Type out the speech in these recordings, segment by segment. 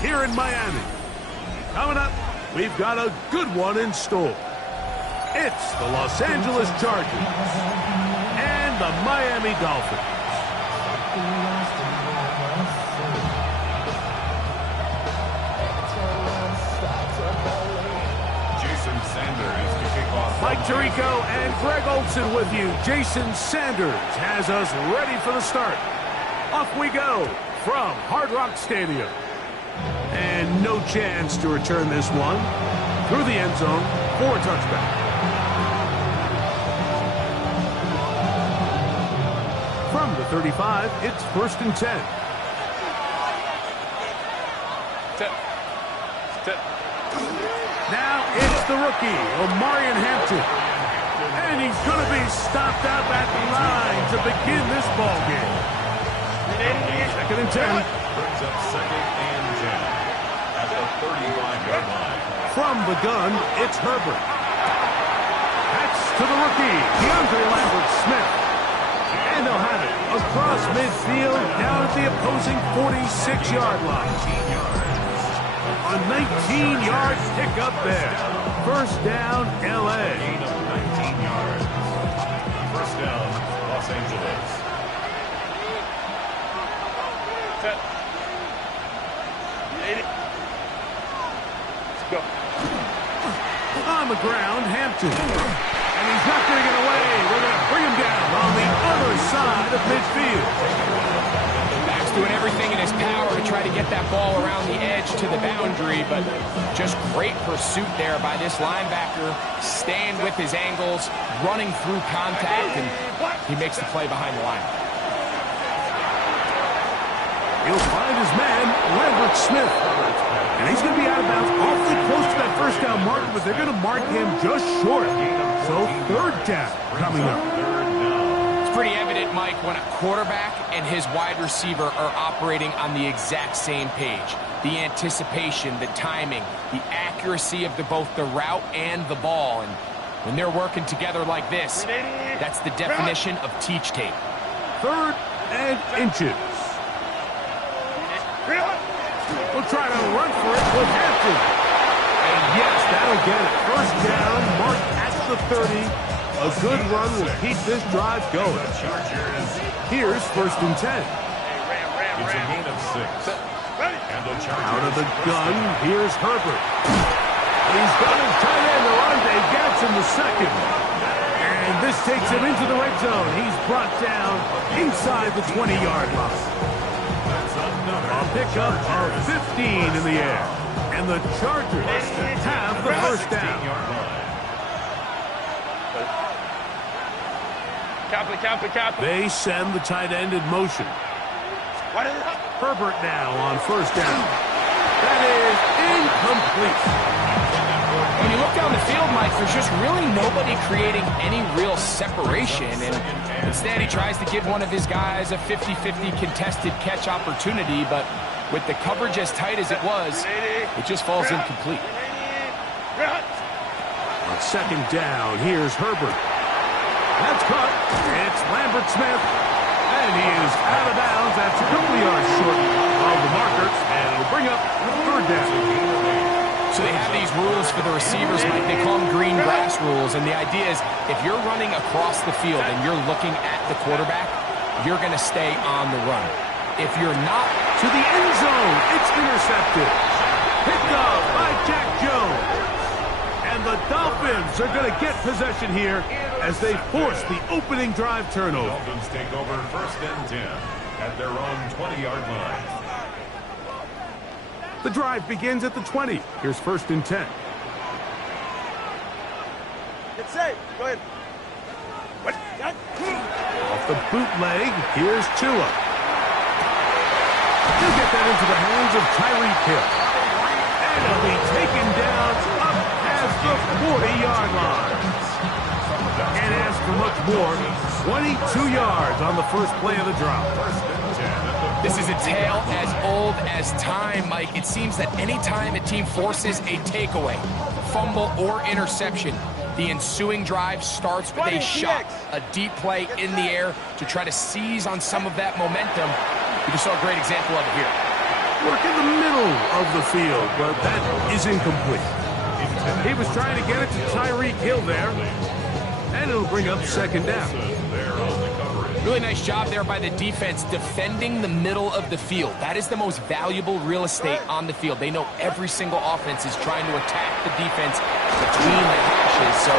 here in Miami. Coming up, we've got a good one in store. It's the Los Angeles Chargers and the Miami Dolphins. Mike Tirico and Greg Olson with you. Jason Sanders has us ready for the start. Off we go from Hard Rock Stadium. And no chance to return this one through the end zone for a touchback. From the 35, it's 1st and 10. Now it's the rookie, Omarion Hampton. And he's going to be stopped up at the line to begin this ball game. 2nd and 10. Brings up 2nd and 10 at the 35-yard line. From the gun, it's Herbert. That's to the rookie, DeAndre Lambert-Smith. And they'll have it across midfield down at the opposing 46-yard line. A 19-yard pickup there. 1st down, L.A. Gain of 19 yards. 1st down, Los Angeles. Let's go. On the ground, Hampton. And he's not going to get away. We're going to bring him down on the other side of midfield. Back's doing everything in his power to try to get that ball around the edge to the boundary, but just great pursuit there by this linebacker, staying with his angles, running through contact, and he makes the play behind the line. He'll find his man, Lambert-Smith. And he's going to be out of bounds awfully close to that 1st down marker, but they're going to mark him just short. So 3rd down coming up. It's pretty evident, Mike, when a quarterback and his wide receiver are operating on the exact same page. The anticipation, the timing, the accuracy of both the route and the ball. And when they're working together like this, that's the definition of teach tape. 3rd and inches. We'll try to run for it with Hampton. And yes, that'll get it. 1st down, marked at the 30. A good run will keep this drive going. Here's 1st and 10. It's a gain of 6. And the Chargers out of the gun, here's Herbert. He's got his tight end, Orlando Gadsden II. And this takes him into the red zone. He's brought down inside the 20-yard line. A pickup of 15 in the air. And the Chargers have the 1st down. They send the tight end in motion. Herbert now on 1st down. That is incomplete. When you look down the field, Mike, there's just really nobody creating any real separation. And instead, he tries to give one of his guys a 50-50 contested catch opportunity. But with the coverage as tight as it was, it just falls incomplete. On 2nd down, here's Herbert. That's caught. It's Lambert-Smith. And he is out of bounds. That's a couple of yards short of the marker. And it'll bring up 3rd down. So they have these rules for the receivers, Mike. They call them green grass rules. And the idea is if you're running across the field and you're looking at the quarterback, you're going to stay on the run. If you're not, to the end zone, it's intercepted. Picked up by Jack Jones. And the Dolphins are going to get possession here as they force the opening drive turnover. Dolphins take over 1st and 10 at their own 20-yard line. The drive begins at the 20. Here's 1st and 10. Get safe. Go ahead. Off the bootleg, here's Tua. He'll get that into the hands of Tyreek Hill. And he'll be taken down up past the 40-yard line. And as for much more, 22 yards on the first play of the drive. This is a tale as old as time, Mike. It seems that anytime a team forces a takeaway, fumble, or interception, the ensuing drive starts with a shot, a deep play in the air to try to seize on some of that momentum. We just saw a great example of it here. footwork in the middle of the field, but that is incomplete. He was trying to get it to Tyreek Hill there, and it'll bring up second down. Really nice job there by the defense defending the middle of the field. That is the most valuable real estate on the field. They know every single offense is trying to attack the defense between the hashes, so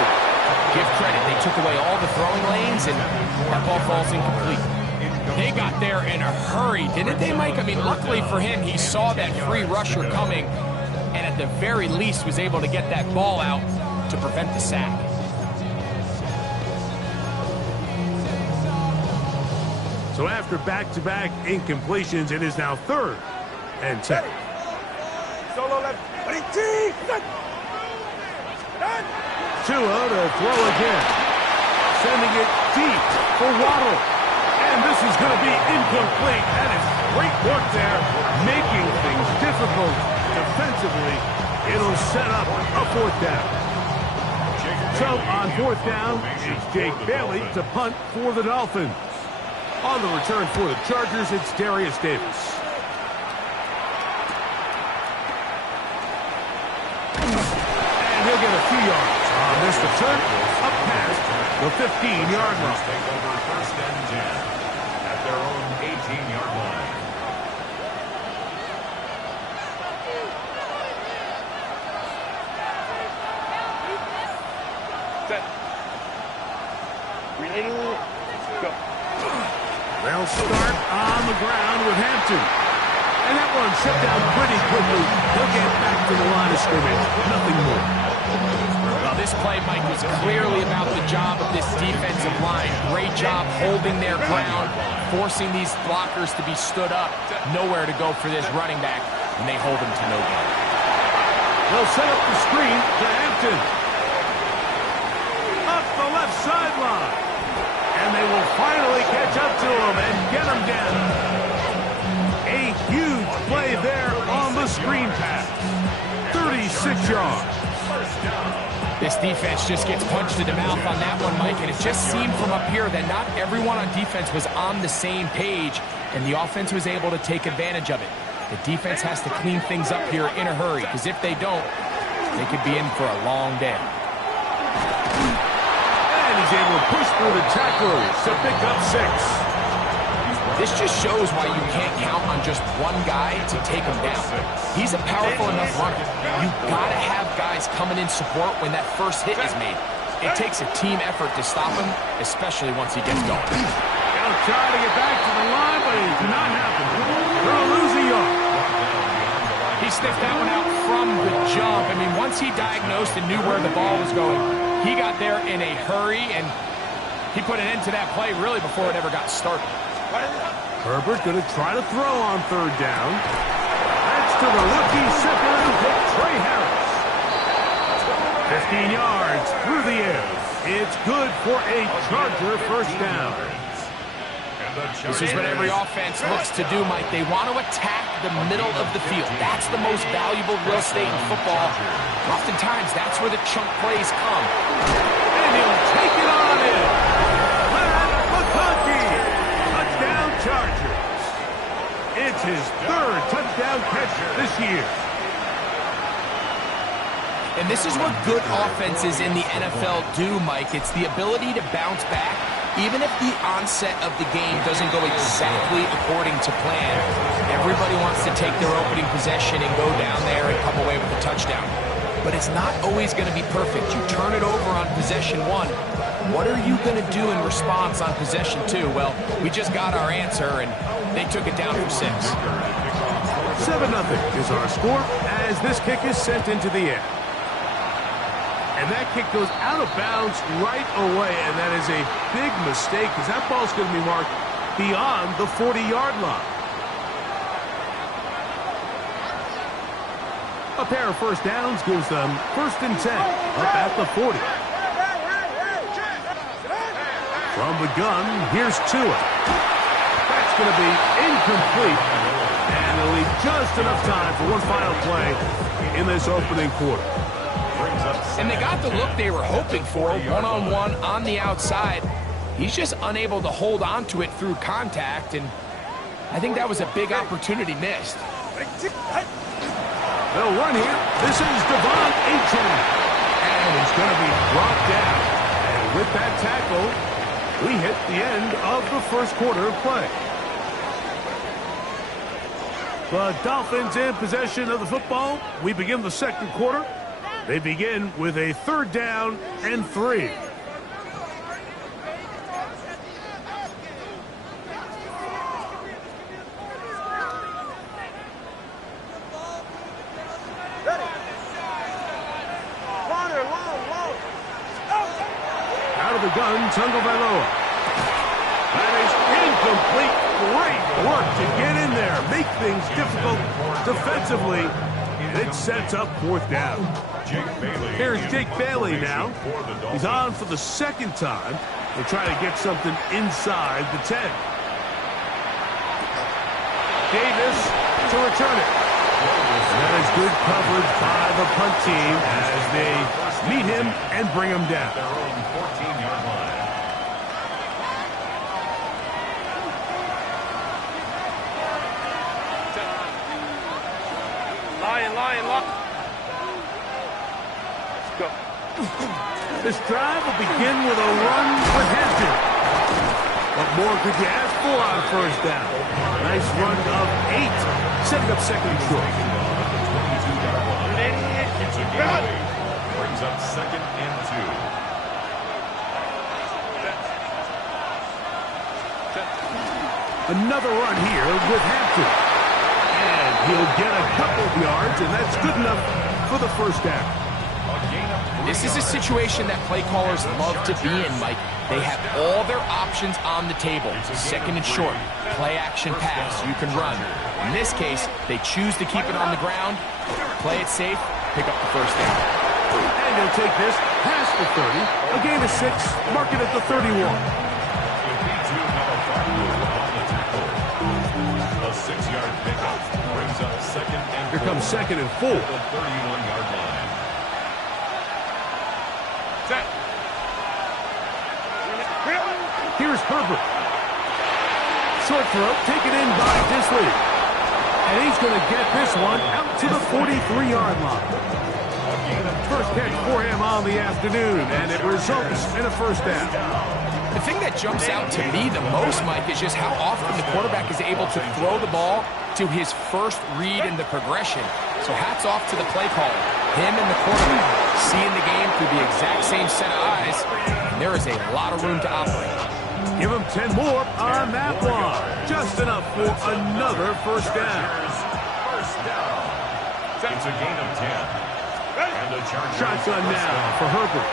give credit. They took away all the throwing lanes, and that ball falls incomplete. They got there in a hurry, didn't they, Mike? I mean, luckily for him, he saw that free rusher coming, and at the very least was able to get that ball out to prevent the sack. So after back-to-back incompletions, it is now 3rd and 10. Solo left. Tua to throw again. Sending it deep for Waddle. And this is going to be incomplete. That is great work there, making things difficult defensively. It'll set up a 4th down. So on 4th down, it's Jake Bailey to punt for the Dolphins. On the return for the Chargers, it's Darius Davis. And he'll get a few yards on this return, up past the 15-yard line. Take over 1st and 10 at their own 18-yard line. Set. Ready? Go. They'll start on the ground with Hampton. And that one shut down pretty quickly. He'll get back to the line of scrimmage. Nothing more. Well, this play, Mike, was clearly about the job of this defensive line. Great job holding their ground, forcing these blockers to be stood up. Nowhere to go for this running back, and they hold him to no gain. They'll set up the screen to Hampton. Up the left sideline. And they will finally catch up to him and get him down. A huge play there on the screen pass. 36 yards. This defense just gets punched in the mouth on that one, Mike, and it just seemed from up here that not everyone on defense was on the same page, and the offense was able to take advantage of it. The defense has to clean things up here in a hurry, because if they don't, they could be in for a long day. He's able to push through the tacklers to pick up 6. This just shows why you can't count on just one guy to take him down. He's a powerful enough runner. You've got to have guys coming in support when that first hit is made. It takes a team effort to stop him, especially once he gets going. He'll try to get back to the line, but it did not happen. They'll lose a yard. He sniffed that one out from the jump. I mean, once he diagnosed and knew where the ball was going, he got there in a hurry, and he put an end to that play really before it ever got started. Herbert going to try to throw on 3rd down. That's to the rookie second round pick, Trey Harris. 15 yards through the air. It's good for a Charger 1st down. This is what every offense looks to do, Mike. They want to attack the middle of the field. That's the most valuable real estate in football. Oftentimes, that's where the chunk plays come. And he'll take it on in. McConkey. Touchdown Chargers. It's his 3rd touchdown catch this year. And this is what good offenses in the NFL do, Mike. It's the ability to bounce back, even if the onset of the game doesn't go exactly according to plan. Everybody wants to take their opening possession and go down there and come away with a touchdown. But it's not always going to be perfect. You turn it over on possession 1. What are you going to do in response on possession 2? Well, we just got our answer, and they took it down for 6. 7-0 is our score as this kick is sent into the air. And that kick goes out of bounds right away, and that is a big mistake because that ball's going to be marked beyond the 40-yard line. A pair of 1st downs gives them 1st and 10 up at the 40. From the gun, here's Tua. That's going to be incomplete, and it'll leave just enough time for one final play in this opening quarter. And they got the look they were hoping for, one-on-one on the outside. He's just unable to hold on to it through contact, and I think that was a big opportunity missed. They'll run here. This is Starrboy87. And he's going to be brought down. And with that tackle, we hit the end of the first quarter of play. The Dolphins in possession of the football. We begin the second quarter. They begin with a 3rd down and 3. Out of the gun, Tagovailoa. That is incomplete. Great work to get in there, make things difficult defensively. It sets up 4th down. Here's Jake Bailey now. He's on for the 2nd time. They'll try to get something inside the 10. Davis to return it. That is good coverage by the punt team as they meet him and bring him down. Their own 14-yard line. Lion. Let's go. This drive will begin with a run with Hampton. What more could you ask for on 1st down? Nice run of 8, setting up 2nd and short. Brings up 2nd and 2. Another run here with Hampton. And he'll get a couple of yards, and that's good enough for the 1st down. This is a situation that play callers love to be in, Mike. They have all their options on the table. 2nd and short, play action pass, you can run. In this case, they choose to keep it on the ground, play it safe, pick up the 1st down. And he'll take this past the 30, a gain of 6, mark it at the 31. A 6-yard pickup brings up 2nd and 4. Here comes 2nd and 4. The 31-yard line. Set. Here's Herbert. Short throw, taken in by Disley. And he's going to get this one out to the 43-yard line. First catch for him on the afternoon, and it results in a 1st down. The thing that jumps out to me the most, Mike, is just how often the quarterback is able to throw the ball to his first read in the progression. So hats off to the play caller. Him and the quarterback seeing the game through the exact same set of eyes. There is a lot of room to operate. Give him 10 more on that one. Just enough for another 1st down. First down. It's a gain of 10. And the Chargers. Shotgun now for Herbert.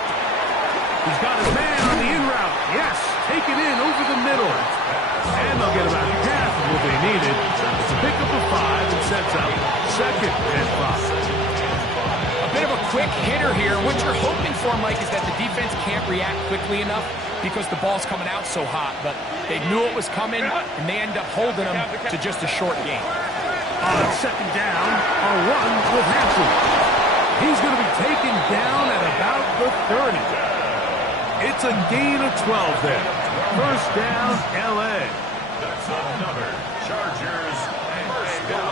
He's got his man on the in route. Yes, take it in over the middle. And they'll get about half of what they needed. It's a pickup of 5 and sets up 2nd and 5. A bit of a quick hitter here. What you're hoping for, Mike, is that the defense can't react quickly enough because the ball's coming out so hot. But they knew it was coming, and they end up holding them to just a short gain. On 2nd down, a run with Hampton. He's going to be taken down at about the 30. It's a gain of 12 there. 1st down, L.A. That's another Chargers 1st down.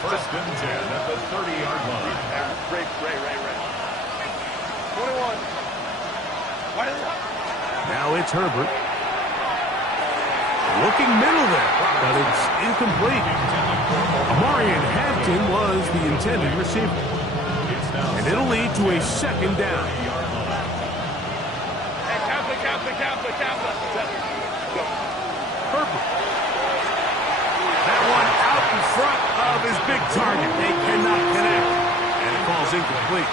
1st and 10 at the 30-yard line. Ray. 21. Now it's Herbert. Looking middle there, but it's incomplete. Amarian Hampton was the intended receiver. And it'll lead to a 2nd down. Kappa. Herbert. That one out in front of his big target. They cannot connect. And it falls incomplete.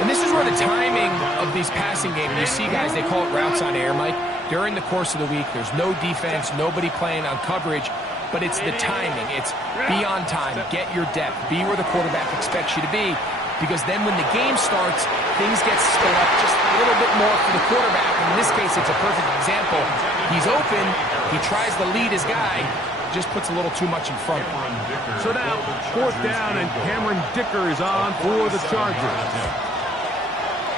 And this is where the timing of these passing games, you see guys, they call it routes on air, Mike. During the course of the week, there's no defense, nobody playing on coverage, but it's the timing. It's be on time, get your depth, be where the quarterback expects you to be, because then when the game starts, things get sped up just a little bit more for the quarterback. In this case, it's a perfect example. He's open, he tries to lead his guy, just puts a little too much in front of him. So now, 4th down, and Cameron Dicker is on for the Chargers.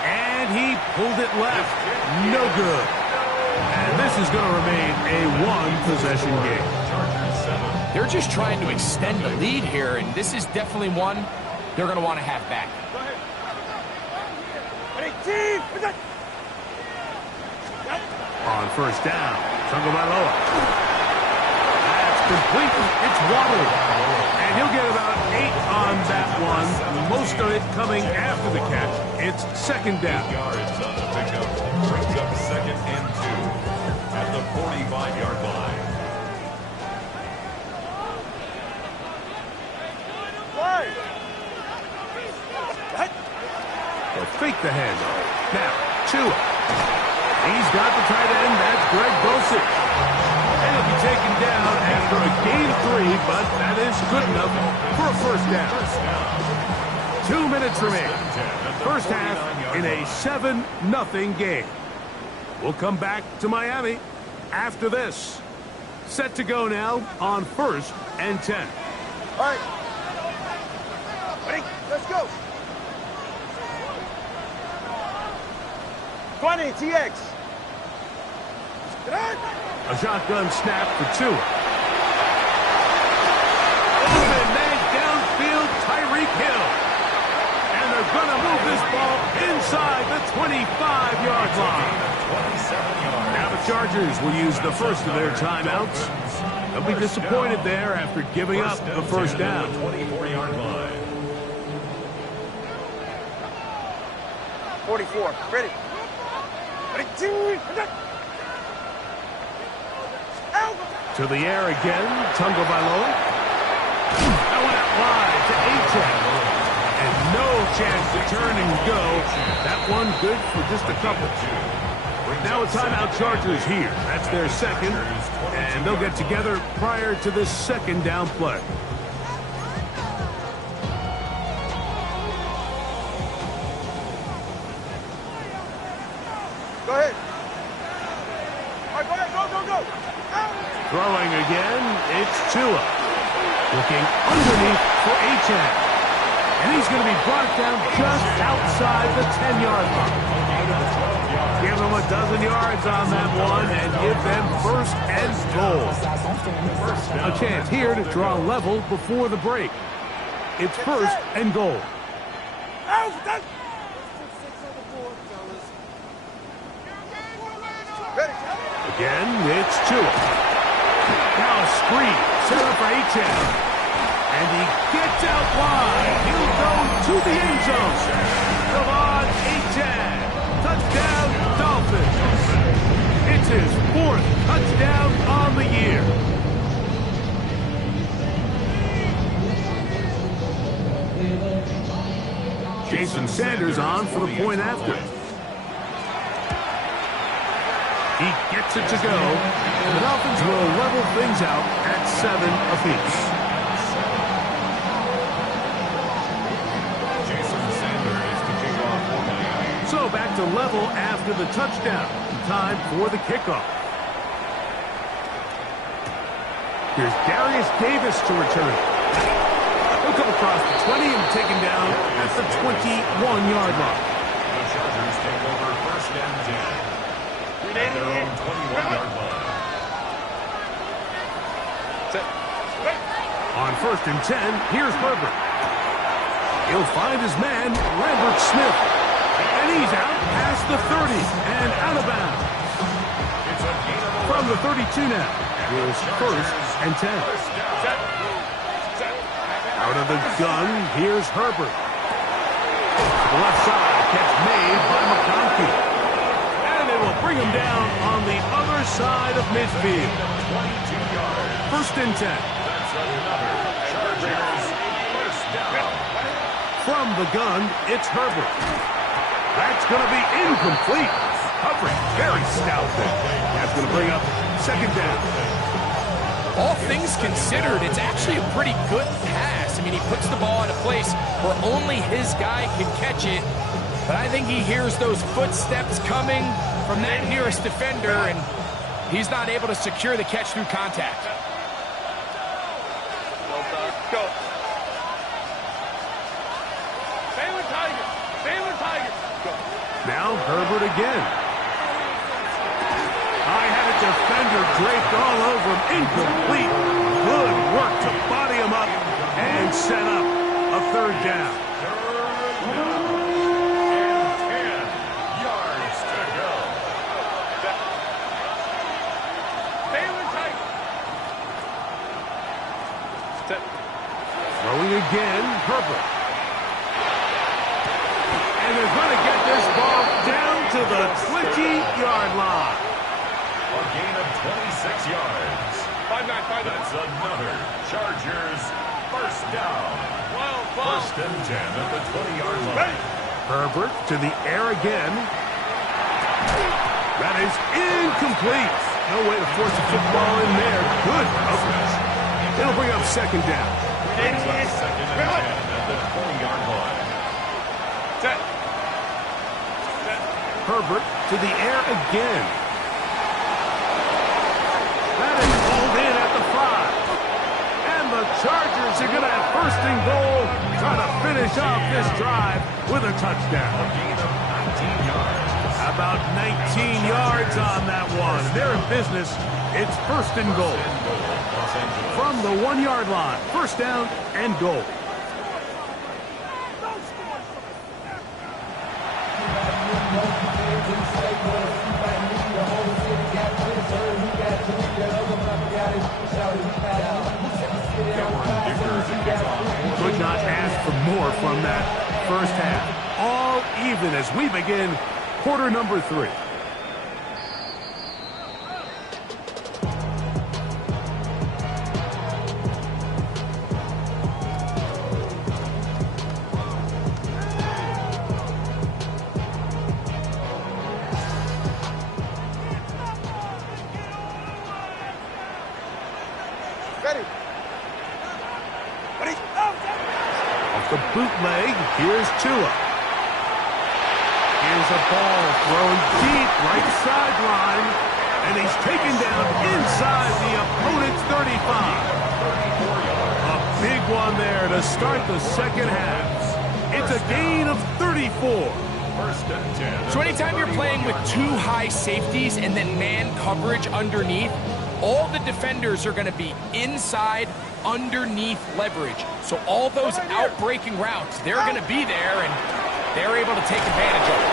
And he pulled it left. No good. And this is going to remain a 1-possession game. Chargers 7. They're just trying to extend the lead here, and this is definitely one they're going to want to have back. On first down, Tagovailoa. That's complete. It's Waddle. And he'll get about 8 on that one. Most of it coming after the catch. It's second down. Yards on the pickup. Brings up second and 2 at the 45-yard line. They'll fake the handoff. Now, Tua. He's got the tight end. That's Greg Dulcich. And he'll be taken down after a gain of 3, but that is good enough for a first down. 2 minutes remaining. First half in a 7-0 game. We'll come back to Miami after this. Set to go now on first and 10. All right. Ready? Let's go. 20, TX. A shotgun snap for Tua. Open man downfield, Tyreek Hill. And they're going to move this ball inside the 25-yard line. 27 yards. Now the Chargers will use the first of their timeouts. They'll be disappointed there after giving up the first down. 24-yard line. 44. Ready? Ready? To the air again, Tagovailoa. That went out wide to A-Chan. And no chance to turn and go. That one good for just a couple. Now a timeout Chargers here. That's their second. And they'll get together prior to this second down play. Go ahead. All right, go ahead. Go, go, go. Throwing again, it's Tua. Looking underneath for A-Chan. And he's going to be brought down just outside the 10-yard line. Give them a dozen yards on that one and give them first and goal. A chance here to draw level before the break. It's first and goal. Again, it's Tua. Now a screen set up for A-Chan. And he gets out wide. He'll go to the end zone. Come on, A-Chan. Touchdown, Dolphins. It's his 4th touchdown on the year. Jason Sanders on for the point after. He gets it to go. And the Dolphins will level things out at 7 apiece. Jason Sanders to kick off for Miami. So back to level after the touchdown. Time for the kickoff. Here's Darius Davis to return. He'll come across the 20 and taken down at the 21-yard line. The Chargers take over first and 10. At their own 21-yard line. On first and 10, here's Herbert. He'll find his man, Lambert Smith. And he's out past the 30 and out of bounds. It's a gain of From the 32 now, here's first and 10. Out of the gun, here's Herbert. The left side, catch made by McConkey. And they will bring him down on the other side of midfield. 22 yards. First and 10. That's another Chargers first down. From the gun, it's Herbert. That's going to be incomplete. Coverage very stout there. That's going to bring up second down. All things considered, it's actually a pretty good pass. I mean, he puts the ball in a place where only his guy can catch it. But I think he hears those footsteps coming from that nearest defender, and he's not able to secure the catch through contact. Go. Baylor Tigers. Baylor Tigers. Go. Now Herbert again. I had a defender draped all over him. Incomplete. Good work set up a third down. Third down and 10 yards to go. Baylor Tigers. Step. Throwing again, Herbert. And they're going to get this ball down to the 20-yard line. A gain of 26 yards. 5-9. That's another Chargers first down. First and 10 at the 20-yard line. Herbert to the air again. That is incomplete. No way to force a football in there. Good coverage. It'll bring up second down. Second and 10 at the 20-yard line. Herbert to the air again. That is pulled in at the 5. And the Chargers are going to have first and goal, trying to finish off this drive with a touchdown. A gain of 19 yards. About 19 yards on that one. They're in business. It's first and goal. From the 1-yard line, first down and goal. Could not ask for more from that first half. All even as we begin quarter number 3. Ready. Off the bootleg, here's Tua. Here's a ball thrown deep right sideline, and he's taken down inside the opponent's 35. A big one there to start the second half. It's a gain of 34. First and 10. So anytime you're playing with 2 high safeties and then man coverage underneath, all the defenders are going to be inside, underneath leverage. So all those out-breaking routes, they're going to be there, and they're able to take advantage of it.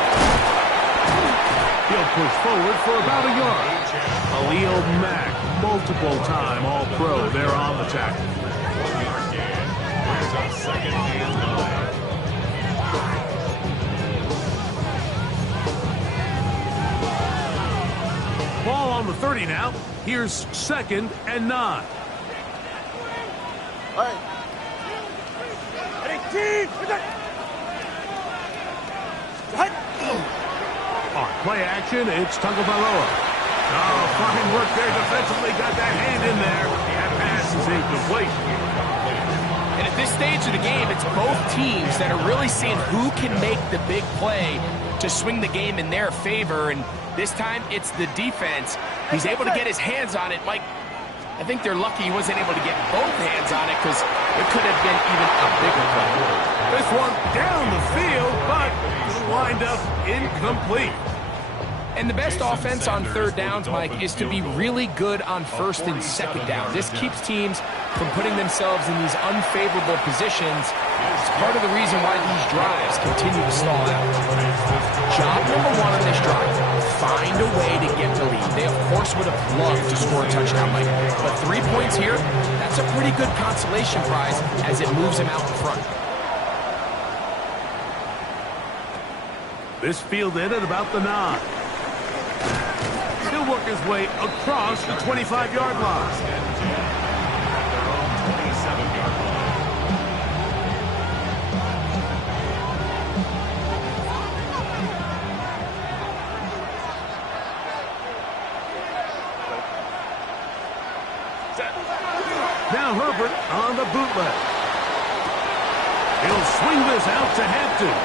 He'll push forward for about a yard. Khalil Mack, multiple-time All-Pro there on the tackle. 1-yard gain. Brings up second and 9. Ball on the 30 now. Here's second and 9. All right. On play action, it's Tagovailoa. Oh, fine work there defensively. Got that hand in there. That pass is incomplete. And at this stage of the game, it's both teams that are really seeing who can make the big play to swing the game in their favor. And this time, it's the defense. He's able to get his hands on it. Mike, I think they're lucky he wasn't able to get both hands on it because it could have been even a bigger play. This one down the field, but it'll wind up incomplete. And the best offense on third downs, Mike, is to be really good on first and second down. This keeps teams from putting themselves in these unfavorable positions. It's part of the reason why these drives continue to stall out. Job number 1 on this drive, find a way to get the lead. They, of course, would have loved to score a touchdown, Mike. But 3 points here, that's a pretty good consolation prize as it moves him out in front. This fielded at about the 9. He'll work his way across the 25-yard line. Their own 27-yard line. Now Herbert on the bootleg. He'll swing this out to Hampton.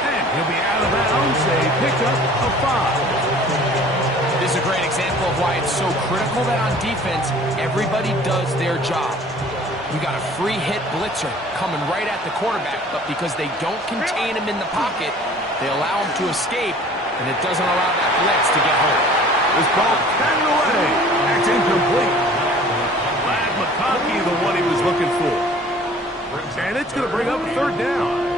And he'll be out of bounds. A pickup of 5. This is a great example of why it's so critical that on defense, everybody does their job. You got a free hit blitzer coming right at the quarterback, but because they don't contain him in the pocket, they allow him to escape, and it doesn't allow that blitz to get home. This ball batted away. That's incomplete. Glad McConkey the one he was looking for. And it's going to bring up a third down.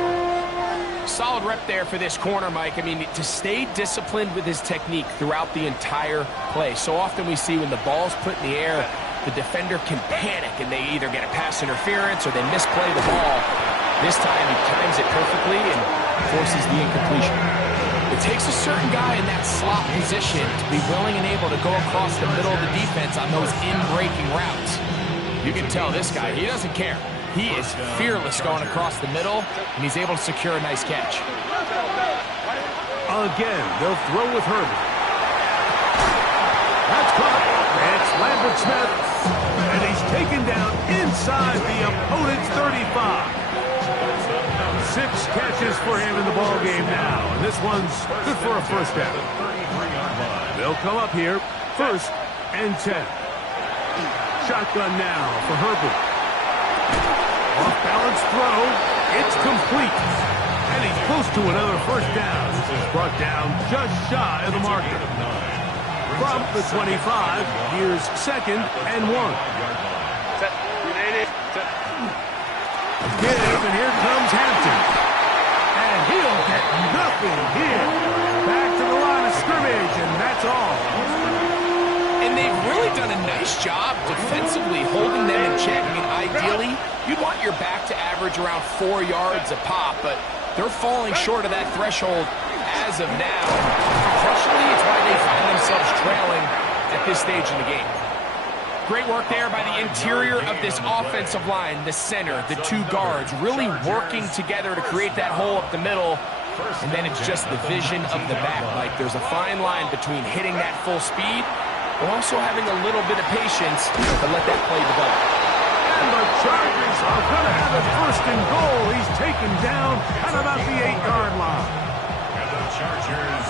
Solid rep there for this corner, Mike. I mean, to stay disciplined with his technique throughout the entire play. So often we see when the ball's put in the air, the defender can panic and they either get a pass interference or they misplay the ball. This time he times it perfectly and forces the incompletion. It takes a certain guy in that slot position to be willing and able to go across the middle of the defense on those in-breaking routes. You can tell this guy, he doesn't care. He is fearless going across the middle, and he's able to secure a nice catch. Again, they'll throw with Herbert. That's caught. It's Lambert Smith, and he's taken down inside the opponent's 35. 6 catches for him in the ball game now, and this one's good for a first down. They'll come up here, 1st and 10. Shotgun now for Herbert. Off-balance throw. It's complete. And he's close to another first down. This is brought down just shy of the marker. From the 25, here's 2nd and 1. Give, and here comes Hampton. And he'll get nothing here. Back to the line of scrimmage, and that's all. And they've really done a nice job defensively holding them in check. I mean, ideally, you'd want your back to average around 4 yards a pop, but they're falling short of that threshold as of now. Unfortunately, it's why they find themselves trailing at this stage in the game. Great work there by the interior of this offensive line, the center, the 2 guards, really working together to create that hole up the middle. And then it's just the vision of the back. Like, there's a fine line between hitting that full speed but also having a little bit of patience to let that play develop. And the Chargers are going to have it 1st and goal. He's taken down at about the 8-yard line. And the Chargers,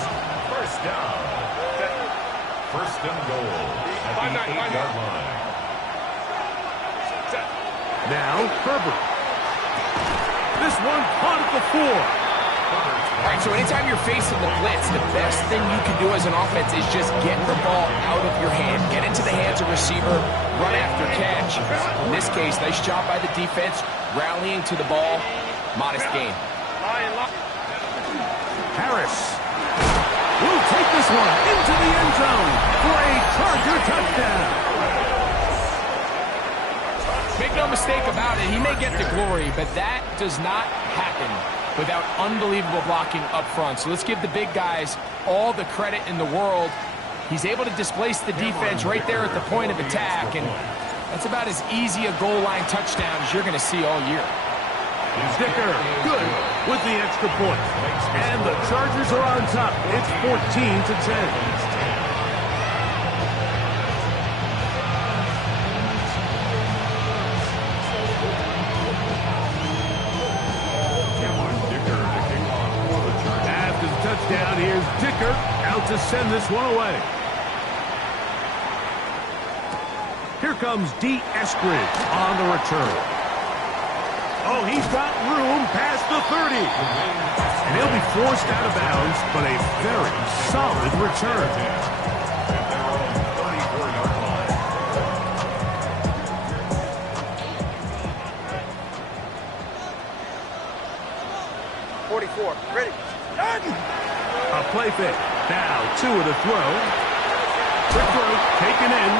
1st down. 1st and goal at the 8-yard line. Now, Herbert. This one caught at the 4. All right, so anytime you're facing the blitz, the best thing you can do as an offense is just get the ball out of your hand. Get into the hands of receiver, run after catch. In this case, nice job by the defense, rallying to the ball. Modest gain. Harris will take this one into the end zone for a Charger touchdown. Make no mistake about it, he may get the glory, but that does not happen without unbelievable blocking up front. So let's give the big guys all the credit in the world. He's able to displace the defense right there at the point of attack, and that's about as easy a goal line touchdown as you're going to see all year. Dicker, good with the extra point. And the Chargers are on top. It's 14-10. Touchdown, here's Dicker out to send this one away. Here comes D. Eskridge on the return. Oh, he's got room past the 30. And he'll be forced out of bounds, but a very solid return. 44, ready. A play fake. Now 2 of the throw. Quick throw taken in.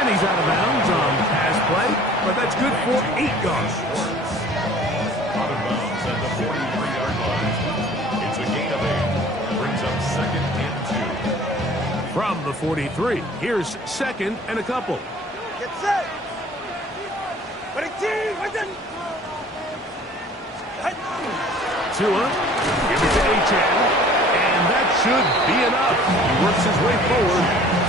And he's out of bounds on pass play. But that's good for 8 yards. Out of bounds at the 43-yard line. It's a gain of 8. Brings up 2nd and 2. From the 43, here's 2nd and a couple. Get set. Tua, give it to Achane, and that should be enough. He works his way forward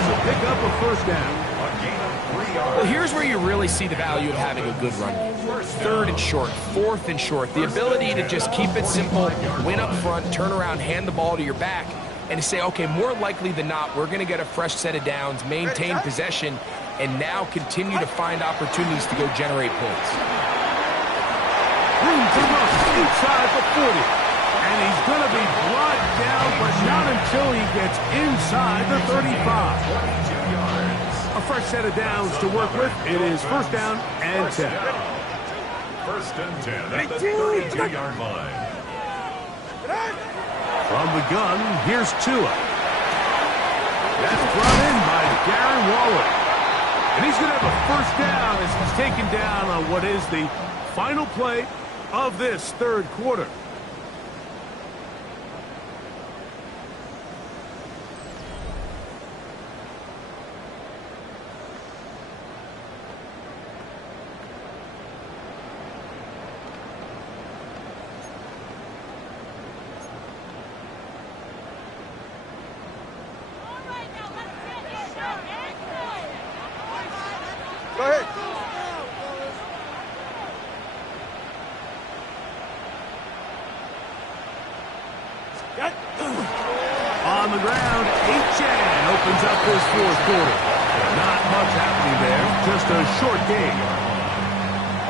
to pick up a first down. A gain of 3 yards. Well, here's where you really see the value of having a good run game. 3rd and short, 4th and short. The ability to just keep it simple, win up front, turn around, hand the ball to your back, and to say, okay, more likely than not, we're going to get a fresh set of downs, maintain possession, and now continue to find opportunities to go generate points. Room to run inside the 40. And he's going to be brought down, but not until he gets inside the 35. A fresh set of downs to work with. It is 1st down and 10. First and 10 at the 32-yard line. From the gun, here's Tua. That's brought in by Darren Waller. And he's going to have a first down as he's taken down on what is the final play of this third quarter. Go ahead. On the ground, H.N. opens up this fourth quarter. Not much happening there, just a short game.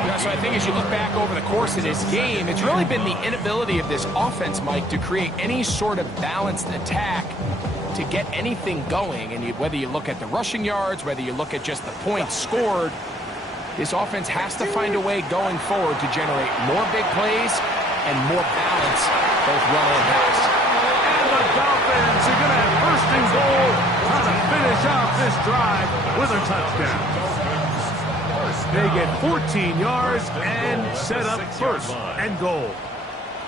Yeah, so I think as you look back over the course of this game, it's really been the inability of this offense, Mike, to create any sort of balanced attack to get anything going. And whether you look at the rushing yards, whether you look at just the points scored, this offense has to find a way going forward to generate more big plays and more balance, both run and pass. And the Dolphins are going to have first and goal, trying to finish off this drive with a touchdown. They get 14 yards and set up first and goal.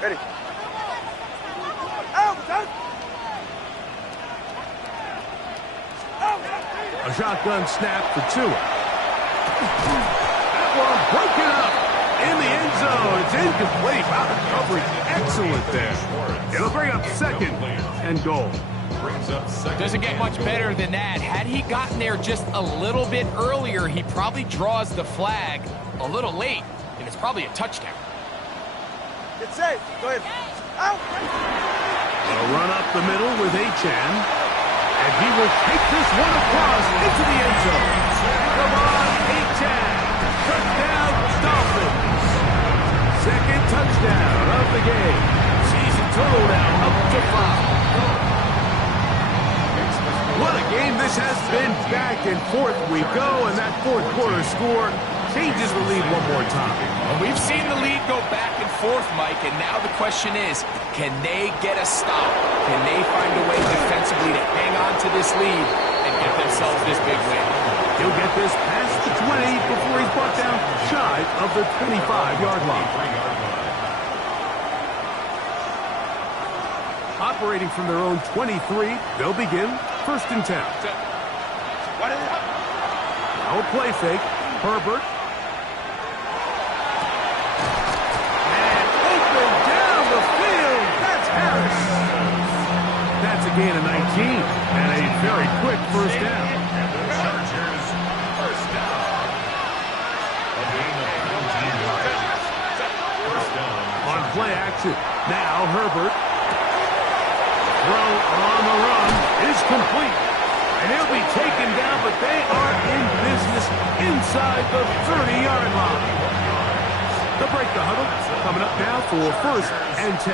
Ready. Out, out. A shotgun snap for Tua. That one broken up in the end zone. It's incomplete. Wow, the coverage excellent there. It'll bring up second and goal. Doesn't get much better than that. Had he gotten there just a little bit earlier, he probably draws the flag a little late, and it's probably a touchdown. Get safe. Go ahead. Out. A run up the middle with H.N. And he will take this one across into the end zone. Come on, H.N. Touchdown, Dolphins. Second touchdown of the game. Season total now up to 5. What a game this has been. Back and forth we go, and that fourth quarter score changes the lead one more time. Well, we've seen the lead go back and forth, Mike, and now the question is, can they get a stop? Can they find a way defensively to hang on to this lead and get themselves this big win? He'll get this past the 20 before he's brought down shy of the 25-yard line. Operating from their own 23, they'll begin first and 10. Now a play fake. Herbert. And open down the field. That's Harris. That's a gain of 19 and a very quick first down. And the Chargers first down. A gain of 14 yards. First down. On play action. Now Herbert. Throw on the run is complete. And he'll be taken down, but they are in business inside the 30-yard line. They'll break the huddle. Coming up now for first and 10.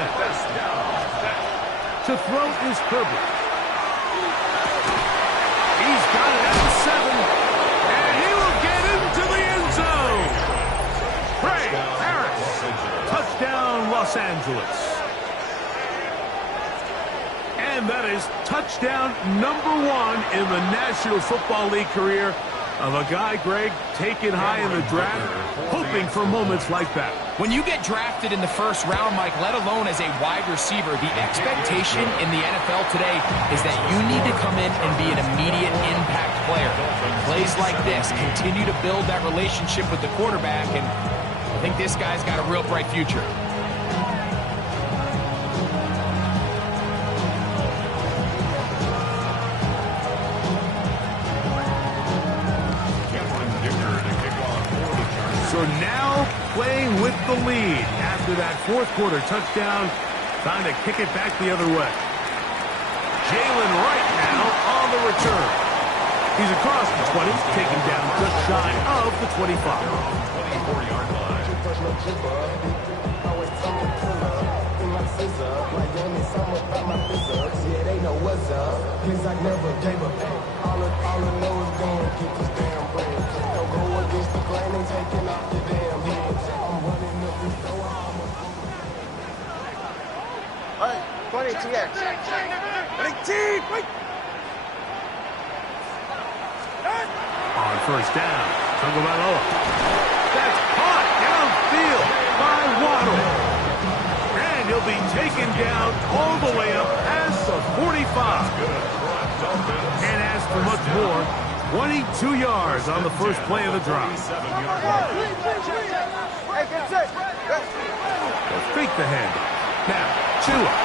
To throw is Herbert. He's got it at the 7. And he will get into the end zone. Trey Harris. Touchdown, Los Angeles. And that is touchdown number 1 in the National Football League career of a guy, Greg, taken high in the draft, hoping for moments like that. When you get drafted in the first round, Mike, let alone as a wide receiver, the expectation in the NFL today is that you need to come in and be an immediate impact player. Plays like this continue to build that relationship with the quarterback, and I think this guy's got a real bright future. So now playing with the lead after that fourth quarter touchdown. Time to kick it back the other way. Jalen right now on the return. He's across the 20, taken down just shy of the 25. 24-yard line. Against the grain and taking off the damn heads. I'm running All right, 20 TX. On first down, Tagovailoa. That's caught downfield by Waddle. And he'll be taken down all the way up past the 45. And as for much more, 22 yards on the first play of the drive. They'll fake the handoff. Now, Tua.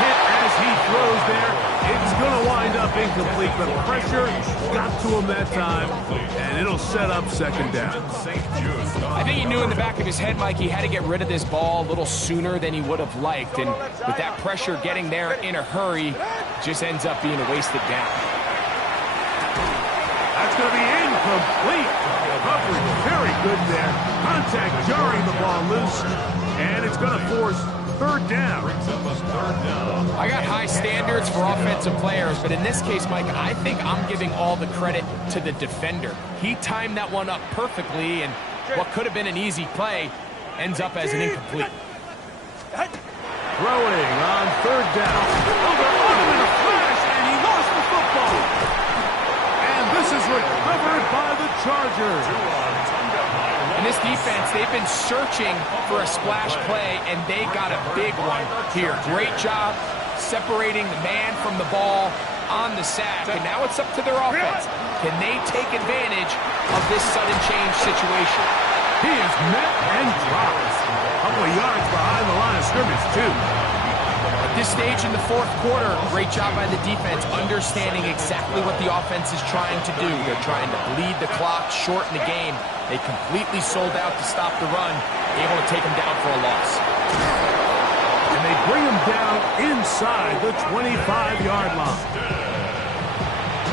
Hit as he throws there. It's going to wind up incomplete, but pressure got to him that time, and it'll set up second down. I think he knew in the back of his head, Mike, he had to get rid of this ball a little sooner than he would have liked, and with that pressure getting there in a hurry, just ends up being a wasted down. That's going to be incomplete. Coverage very good there. Contact jarring the ball loose, and it's going to force third down. I got high standards for offensive players, but in this case, Mike, I think I'm giving all the credit to the defender. He timed that one up perfectly, and what could have been an easy play ends up as an incomplete. Throwing on third down. They're on him in a flash, and he lost the football. And this is recovered by the Chargers. And this defense, they've been searching for a splash play, and they got a big one here. Great job separating the man from the ball on the sack. And now it's up to their offense. Can they take advantage of this sudden change situation? He is met and dropped. A couple of yards behind the line of scrimmage, too. At this stage in the fourth quarter, great job by the defense, understanding exactly what the offense is trying to do. They're trying to bleed the clock, shorten the game. They completely sold out to stop the run, able to take him down for a loss. And they bring him down inside the 25-yard line.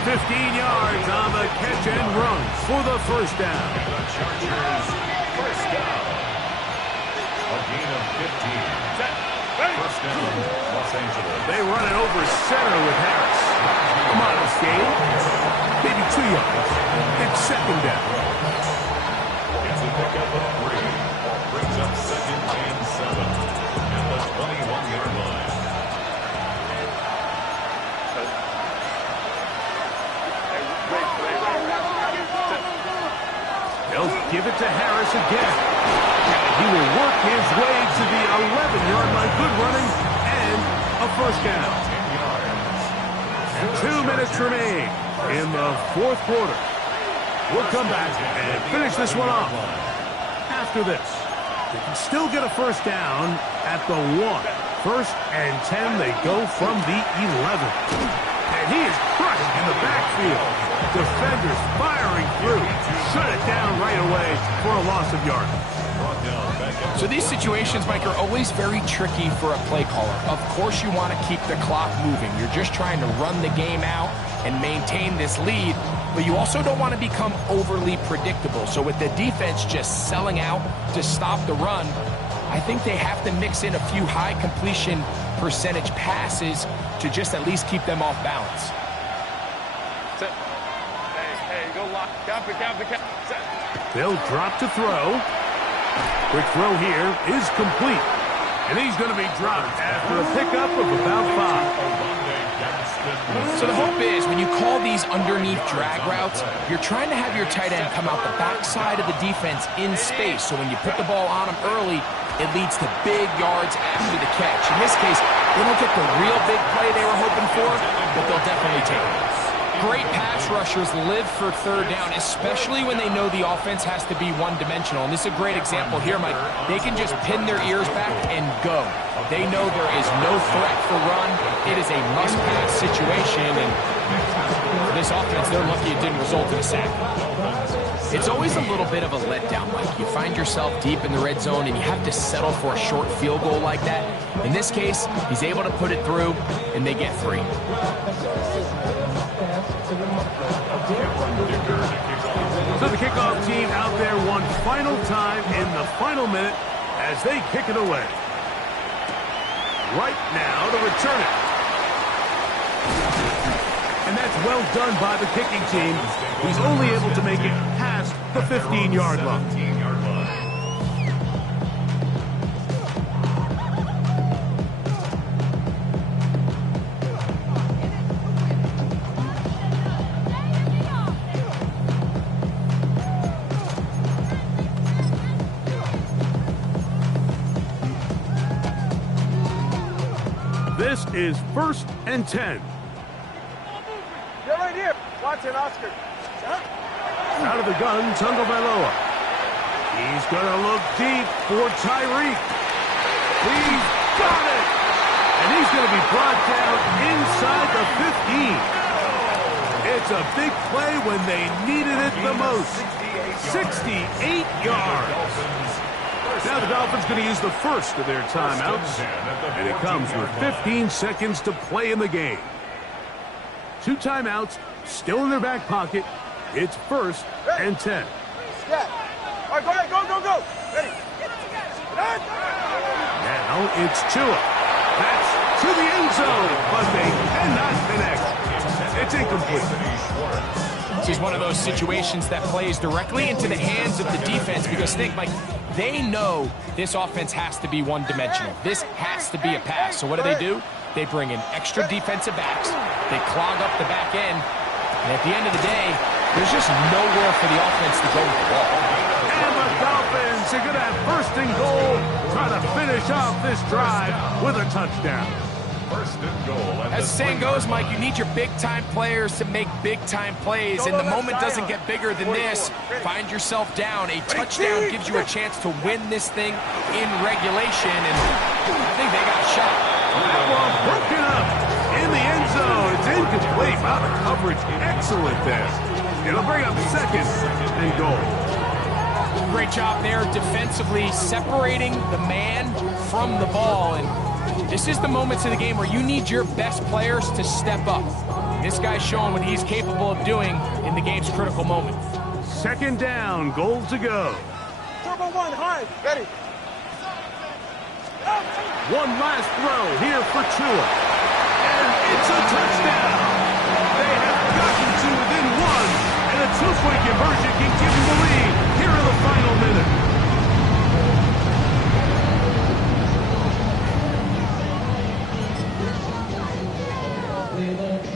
15 yards on the catch and run for the first down. The Chargers, first down. A gain of 15. First down, Los Angeles. They run it over center with Harris. A modest gain, maybe 2 yards. It's second down. It's a pickup of 3. Brings up second and 7 at the 21-yard line. They'll give it to Harris again. He will work his way to the 11-yard line. Good running and a first down. 2 minutes remain in the fourth quarter. We'll come back and finish this one off. After this, they can still get a first down at the 1. First and 10, they go from the 11. And he is crushed in the backfield. Defenders firing through. Shut it down right away for a loss of yardage. So these situations, Mike, are always very tricky for a play caller. Of course you want to keep the clock moving. You're just trying to run the game out and maintain this lead, but you also don't want to become overly predictable. So with the defense just selling out to stop the run, I think they have to mix in a few high completion percentage passes to just at least keep them off balance. Hey, go lock. Count it. They'll drop to throw. Quick throw here is complete. And he's going to be dropped after a pickup of about 5. So the hope is when you call these underneath drag routes, you're trying to have your tight end come out the backside of the defense in space. So when you put the ball on him early, it leads to big yards after the catch. In this case, they don't get the real big play they were hoping for, but they'll definitely take it. Great pass rushers live for third down, especially when they know the offense has to be one-dimensional. And this is a great example here, Mike. They can just pin their ears back and go. They know there is no threat for run. It is a must-pass situation, and for this offense, they're lucky it didn't result in a sack. It's always a little bit of a letdown, Mike. You find yourself deep in the red zone, and you have to settle for a short field goal like that. In this case, he's able to put it through, and they get 3. So the kickoff team out there one final time in the final minute as they kick it away. Right now to return it. And that's well done by the kicking team. He's only able to make it past the 15-yard line. This is 1st and 10. Get right here. Watson, Oscar. Out of the gun, Tagovailoa. He's going to look deep for Tyreek. He's got it! And he's going to be brought down inside the 15. It's a big play when they needed it the most. 68 yards. Now the Dolphins going to use the first of their timeouts. And it comes with 15 seconds to play in the game. 2 timeouts still in their back pocket. It's 1st and 10. Yeah. All right, go ahead. Go. Ready. Now it's Tua. That's to the end zone, but they cannot connect. It's incomplete. This is one of those situations that plays directly into the hands of the defense because think, Mike, they know this offense has to be one-dimensional. This has to be a pass. So what do? They bring in extra defensive backs. They clog up the back end. And at the end of the day, there's just nowhere for the offense to go with the ball. And the Dolphins are going to have 1st and goal, trying to finish off this drive with a touchdown. 1st and goal. As the saying goes, Mike, you need your big-time players to make big-time plays, and the moment doesn't get bigger than this. Find yourself down. A touchdown gives you a chance to win this thing in regulation, and I think they got a shot. That one broken up in the end zone. It's incomplete. Wow, the coverage excellent there. It'll bring up 2nd and goal. Great job there defensively, separating the man from the ball. And this is the moments in the game where you need your best players to step up. This guy's showing what he's capable of doing in the game's critical moment. 2nd down, goal to go. Turbo 1, high. Ready. One last throw here for Tua. And it's a touchdown. They have gotten to within 1, and a 2-point conversion can give them the lead here in the final minute.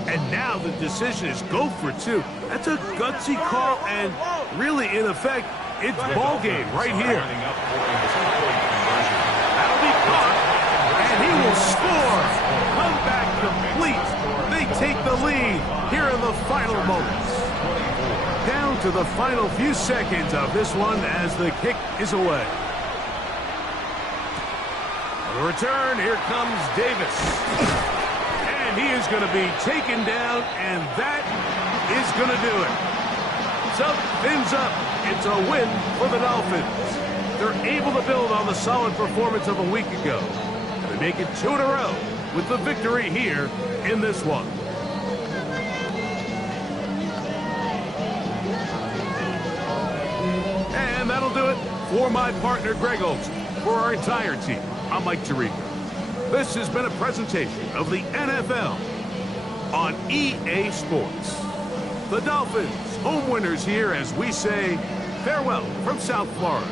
And now the decision is go for 2. That's a gutsy call, and really, in effect, it's ball game right here. That'll be caught, and he will score. Comeback complete. They take the lead here in the final moments. Down to the final few seconds of this one as the kick is away. On the return, here comes Davis. And he is going to be taken down, and that is going to do it. So, fins up. It's a win for the Dolphins. They're able to build on the solid performance of a week ago. They make it 2 in a row with the victory here in this one. And that'll do it for my partner, Greg Olson. For our entire team, I'm Mike Tirico. This has been a presentation of the NFL on EA Sports. The Dolphins, home winners here as we say farewell from South Florida.